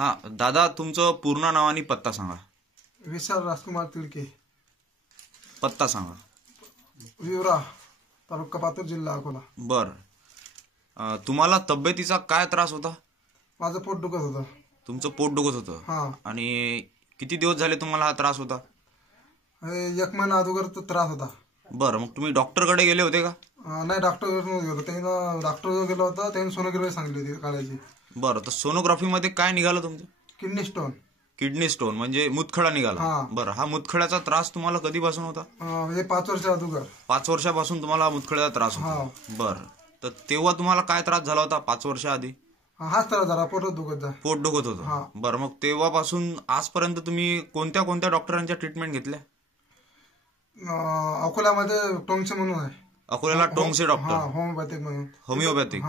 हा दादा, तुमचं पूर्ण नाव आणि पत्ता सांगा. विशाल राजकुमार तिडके, पत्ता सांगा. विवरा, तालुका पातूर, जिल्हा अकोला. बर, तुम्हाला तब्येतीचा काय त्रास होता? माझं पोट दुखत होतं. तुमचं पोट दुखत होतं? हा. आणि किती दिवस झाले तुम्हाला हा त्रास होता? 1 महिना अगोदर तो त्रास होता. बरं, मग तुम्ही डॉक्टरकडे गेले होते का? नाही, डॉक्टर गेलो. त्यानं डॉक्टर गेलो होता, त्याने सोनोग्राफी सांगितली होती काढायची. बरं, तर सोनोग्राफीमध्ये काय निघालं तुमचं? Kidney stone. किडनी स्टोन म्हणजे मुतखडा निघाला. हा. बरं, हा मुतखड्याचा त्रास तुम्हाला कधीपासून होता? म्हणजे 5 वर्ष अगोदर. 5 वर्षापासून तुम्हाला हा मुतखड्याचा त्रास होता. बरं, तर तेव्हा तुम्हाला काय त्रास झाला होता 5 वर्षाआधी? हाच त्रास झाला, पोट दुखत. पोट दुखत होतं. बरं, मग तेव्हापासून आजपर्यंत तुम्ही कोणत्या कोणत्या डॉक्टरांच्या ट्रीटमेंट घेतल्या? अकोल्यामध्ये टोंगसे म्हणून आहे. अकोल्याला टोंगसे डॉक्टर, होमिओपॅथिक म्हणून. होमिओपॅथिक.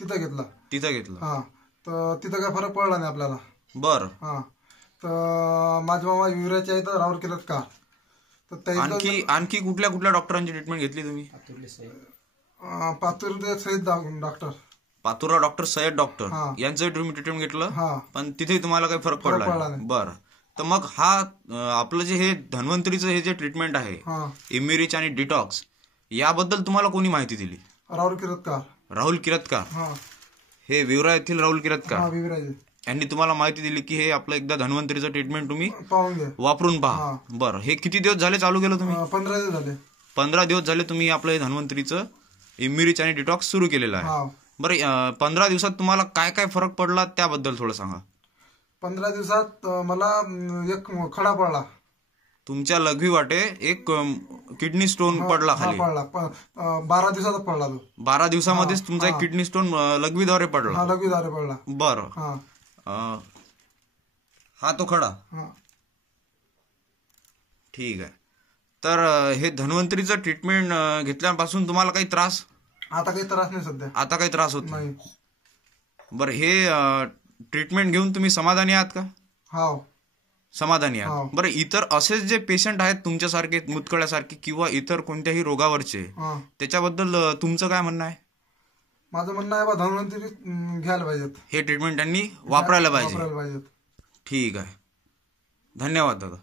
तिथं घेतला. तिथं घेतलं. तर तिथं काय फरक पडला नाही आपल्याला. बरं. तर माझे मामा विवराचे आहेत, राहुल किरतकार. तर आणखी कुठल्या कुठल्या डॉक्टरांची ट्रीटमेंट घेतली तुम्ही? पातूर सईद डॉक्टर, पातूरला डॉक्टर सय्यद डॉक्टर यांचं तुम्ही ट्रीटमेंट घेतलं, पण तिथे तुम्हाला काही फरक पडला नाही. बरं, तर मग हा आपलं जे हे धन्वंतरीचं हे जे ट्रीटमेंट आहे, इम्युरिच आणि डिटॉक्स, याबद्दल तुम्हाला कोणी माहिती दिली? राहुल किरतकार. राहुल किरतकार, हे विवरा येथील राहुल किरतकार यांनी तुम्हाला माहिती दिली की हे आपलं एकदा धन्वंतरीचं ट्रीटमेंट तुम्ही वापरून पहा. बरं, हे किती दिवस झाले चालू केलं तुम्ही? 15 दिवस झाले. 15 दिवस झाले तुम्ही आपलं हे धन्वंतरीचं इम्युरिच आणि डिटॉक्स सुरू केलेलं आहे. बरं, 15 दिवसात तुम्हाला काय काय फरक पडला त्याबद्दल थोडं सांगा. 15 दिवसात मला एक खडा पडला. तुमच्या लघवी वाटे एक किडनी स्टोन पडला खाली. 12 दिवसात पडला तो. 12 दिवसामध्येच तुमचा एक किडनी स्टोन लघवीद्वारे पडला. लघवीद्वारे पडला. बरं, हा तो खडा. ठीक आहे. तर हे धन्वंतरीचं ट्रीटमेंट घेतल्यापासून तुम्हाला काही त्रास? आता काही त्रास नाही सध्या. आता काही त्रास होत नाही. बरं, हे ट्रीटमेंट घेऊन तुम्ही समाधानी आहात का? हो, समाधानी आहात. बरं, इतर असेच जे पेशंट आहेत तुमच्यासारखे, मुतखड्यासारखे किंवा इतर कोणत्याही रोगावरचे, त्याच्याबद्दल तुमचं काय म्हणणं आहे? माझं म्हणणं आहे धन्वंतरी घ्यायला पाहिजेत. हे ट्रीटमेंट त्यांनी वापरायला पाहिजे. ठीक आहे, धन्यवाद दादा.